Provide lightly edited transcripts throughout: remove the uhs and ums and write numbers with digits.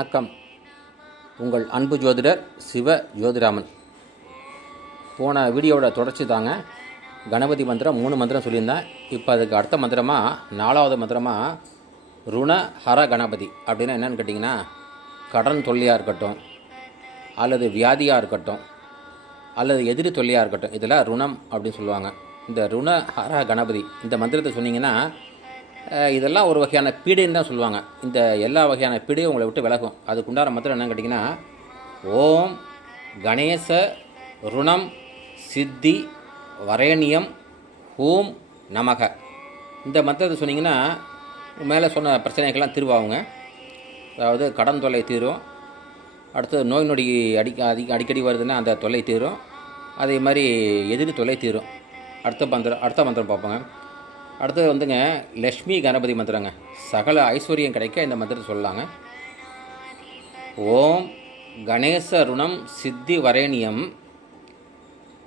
வணக்கம். உங்கள் அன்பு ஜோதிடர் சிவ ஜோதிராமன். போன வீடியோவோட தொடர்ச்சி தாங்க. கணபதி மந்திரம் 3 மந்திரம் சொல்லியிருந்தேன். இப்போ அதுக்கு அடுத்த மந்திரமாக 4வது மந்திரமாக ருண ஹர கணபதி அப்படின்னா என்னென்னு கேட்டிங்கன்னா, கடன் தொல்லையாக இருக்கட்டும், அல்லது வியாதியாக இருக்கட்டும், அல்லது எதிரி தொல்லையாக இருக்கட்டும், இதெல்லாம் ருணம் அப்படின்னு சொல்லுவாங்க. இந்த ருண ஹர கணபதி இந்த மந்திரத்தை சொன்னீங்கன்னா இதெல்லாம் ஒரு வகையான பீடைன்னு தான் சொல்லுவாங்க. இந்த எல்லா வகையான பீடையும் உங்களை விட்டு விலகும். அதுக்குண்டான மந்திரம் என்னன்னு கேட்டிங்கன்னா, ஓம் கணேச ருணம் சித்தி வரேணியம் ஹூம் நமக. இந்த மந்திரத்தை சொன்னீங்கன்னா மேலே சொன்ன பிரச்சனைகள்லாம் தீர்வாகுங்க. அதாவது கடன் தொல்லை தீரும், அடுத்தது நோய் நொடி அடிக்கடி வருதுன்னா அந்த தொல்லை தீரும், அதே மாதிரி எதிரி தொல்லை தீரும். அடுத்த மந்திரம் பார்ப்போங்க. அடுத்தது வந்துங்க லக்ஷ்மி கணபதி மந்திரங்க. சகல ஐஸ்வர்யம் கிடைக்க இந்த மந்திரத்தை சொல்லலாங்க. ஓம் கணேச ருணம் சித்தி வரேணியம்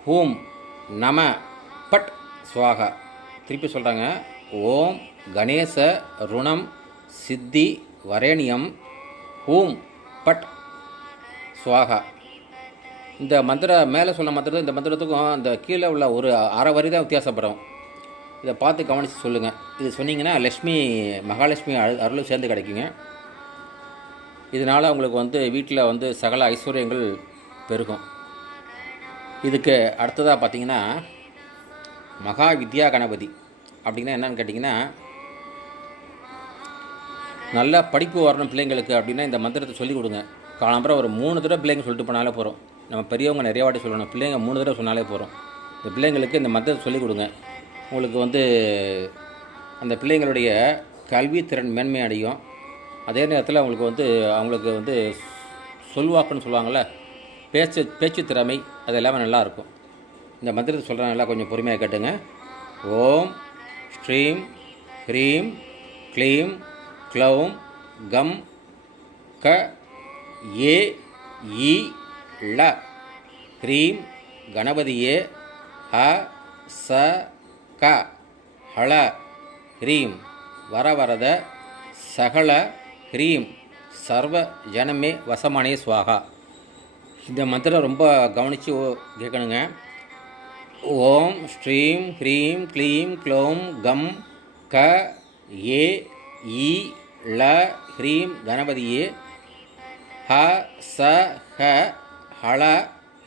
ஹூம் நம பட் ஸ்வாகா. திருப்பி சொல்கிறாங்க. ஓம் கணேச ருணம் சித்தி வரேணியம் ஹூம் பட் ஸ்வாகா. இந்த மந்திரம் மேலே சொன்ன மந்திரத்துக்கும் இந்த மந்திரத்துக்கும் அந்த கீழே உள்ள ஒரு அரை வரி தான் வித்தியாசப்படும். இதை பார்த்து கவனித்து சொல்லுங்கள். இது சொன்னீங்கன்னா லக்ஷ்மி மகாலட்சுமி அருளும் சேர்ந்து கிடைக்குங்க. இதனால் உங்களுக்கு வீட்டில் சகல ஐஸ்வர்யங்கள் பெருகும். இதுக்கு அடுத்ததாக பார்த்தீங்கன்னா மகா வித்யா கணபதி அப்படின்னா என்னென்னு கேட்டிங்கன்னா, நல்லா படிப்பு வரணும் பிள்ளைங்களுக்கு அப்படின்னா இந்த மந்திரத்தை சொல்லிக் கொடுங்க. காலம்பரம் ஒரு 3 தடவை பிள்ளைங்க சொல்லிட்டு போனாலே போகிறோம். நம்ம பெரியவங்க நிறைய வாட்டி சொல்லணும், பிள்ளைங்க 3 தடவை சொன்னாலே போகிறோம். இந்த பிள்ளைங்களுக்கு இந்த மந்திரத்தை சொல்லிக் கொடுங்க. உங்களுக்கு அந்த பிள்ளைங்களுடைய கல்வி திறன் மேன்மை அடையும். அதே நேரத்தில் அவங்களுக்கு சொல்வாக்குன்னு சொல்லுவாங்கள்ல, பேச்சு திறமை, அது எல்லாமே நல்லாயிருக்கும். இந்த மந்திரத்தை சொல்கிறாங்க, நல்லா கொஞ்சம் பொறுமையாக கேட்டுங்க. ஓம் ஸ்ரீம் ஹ்ரீம் க்ளீம் க்ளௌம் கம் க ஏ இ ல ஹ்ரீம் கணபதியே ஹ ச க ஹள ஹ்ரீம் வரவரத சகல ஹ்ரீம் சர்வ ஜனமே வசமானே ஸ்வாகா. இந்த மந்திரம் ரொம்ப கவனித்து கேட்கணுங்க. ஓம் ஸ்ரீம் ஹ்ரீம் க்ளீம் க்ளௌம் கம் க ஏ இ ல ஹ்ரீம் கணபதியே ஹ ச ஹ ஹள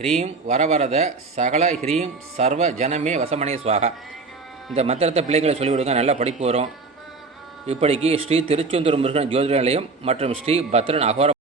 ஹ்ரீம் வரவரத சகல ஹ்ரீம் சர்வ ஜனமே வசமனே ஸ்வாகா. இந்த மந்திரத்தை பிள்ளைங்களை சொல்லிவிடுங்க, நல்லா படிப்பு வரும். இப்படிக்கு ஸ்ரீ திருச்செந்தூர் முருகன் ஜோதிட நிலையம் மற்றும் ஸ்ரீ பத்ரன் அகோர